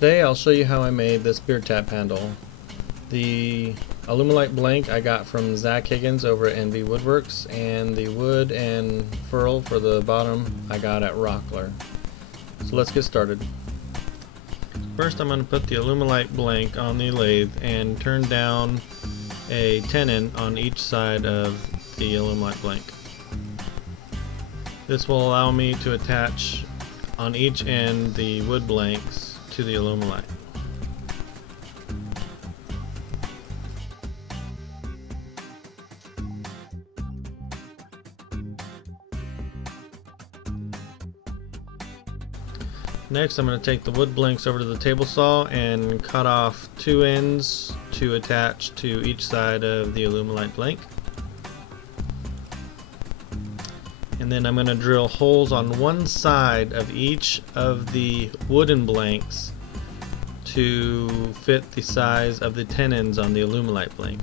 Today I'll show you how I made this beer tap handle. The Alumilite blank I got from Zach Higgins over at NV Woodworks, and the wood and ferrule for the bottom I got at Rockler. So let's get started. First I'm going to put the Alumilite blank on the lathe and turn down a tenon on each side of the Alumilite blank. This will allow me to attach on each end the wood blanks to the Alumilite. Next I'm going to take the wood blanks over to the table saw and cut off two ends to attach to each side of the Alumilite blank. And then I'm going to drill holes on one side of each of the wooden blanks to fit the size of the tenons on the Alumilite blank.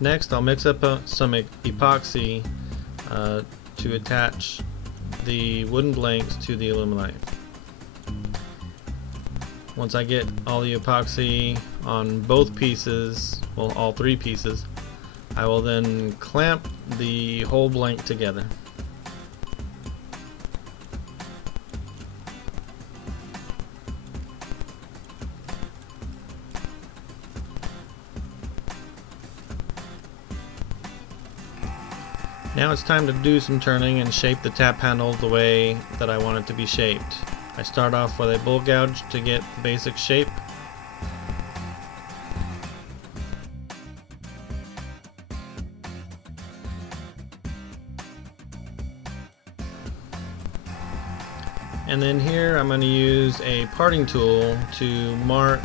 Next I'll mix up some epoxy to attach the wooden blanks to the Alumilite. Once I get all the epoxy on both pieces, well, all three pieces, I will then clamp the whole blank together. Now it's time to do some turning and shape the tap handle the way that I want it to be shaped. I start off with a bull gouge to get the basic shape. And then here I'm going to use a parting tool to mark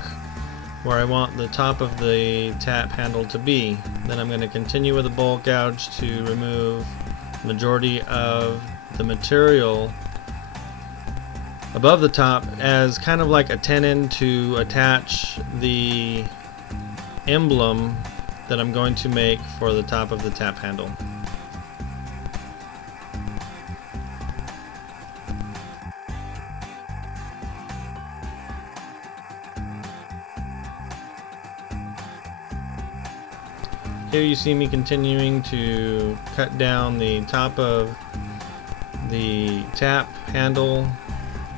where I want the top of the tap handle to be. Then I'm going to continue with a bowl gouge to remove the majority of the material above the top as kind of like a tenon to attach the emblem that I'm going to make for the top of the tap handle. Here you see me continuing to cut down the top of the tap handle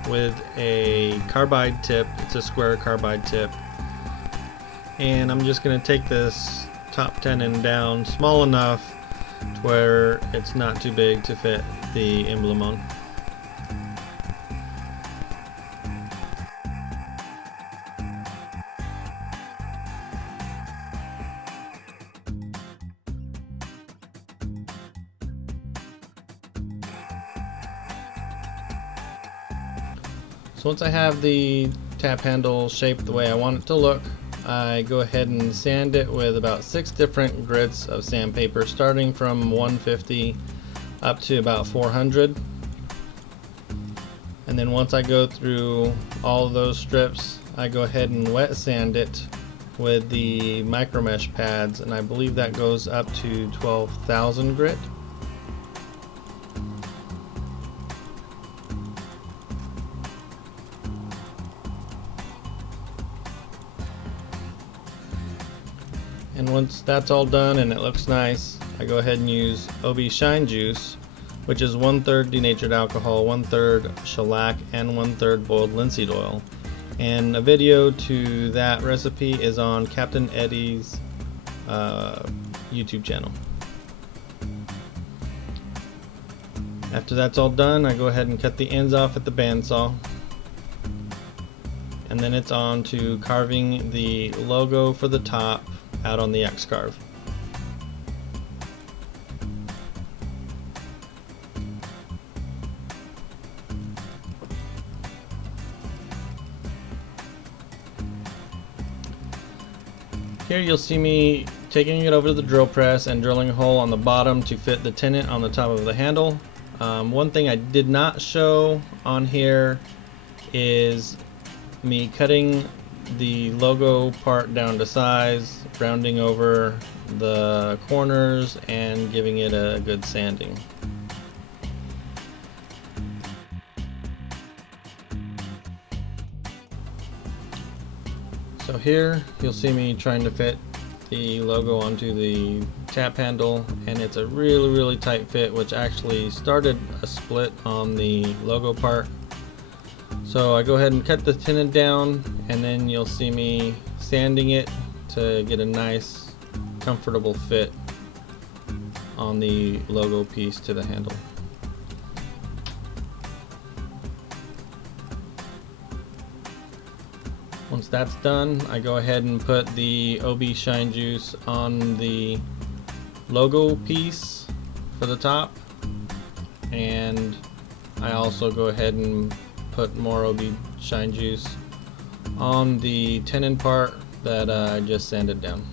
with a carbide tip. It's a square carbide tip. And I'm just going to take this top tenon down small enough to where it's not too big to fit the emblem on. So once I have the tap handle shaped the way I want it to look, I go ahead and sand it with about 6 different grits of sandpaper, starting from 150 up to about 400. And then once I go through all of those strips, I go ahead and wet sand it with the micro mesh pads, and I believe that goes up to 12,000 grit. And once that's all done and it looks nice, I go ahead and use OB Shine Juice, which is 1/3 denatured alcohol, 1/3 shellac, and 1/3 boiled linseed oil. And a video to that recipe is on Captain Eddie's YouTube channel. After that's all done, I go ahead and cut the ends off at the bandsaw. And then it's on to carving the logo for the top out on the X-carve. Here you'll see me taking it over to the drill press and drilling a hole on the bottom to fit the tenon on the top of the handle. One thing I did not show on here is me cutting the logo part down to size, rounding over the corners, and giving it a good sanding. So here you'll see me trying to fit the logo onto the tap handle, and it's a really tight fit, which actually started a split on the logo part. So I go ahead and cut the tenon down, and then you'll see me sanding it to get a nice comfortable fit on the logo piece to the handle. Once that's done, I go ahead and put the OB Shine Juice on the logo piece for the top, and I also go ahead and put more OB Shine Juice on the tenon part that I just sanded down.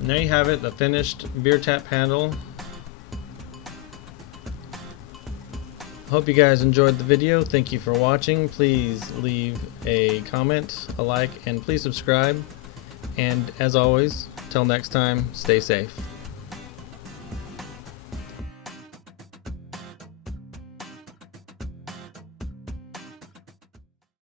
And there you have it, the finished beer tap handle. Hope you guys enjoyed the video. Thank you for watching. Please leave a comment, a like, and please subscribe. And as always, till next time, stay safe.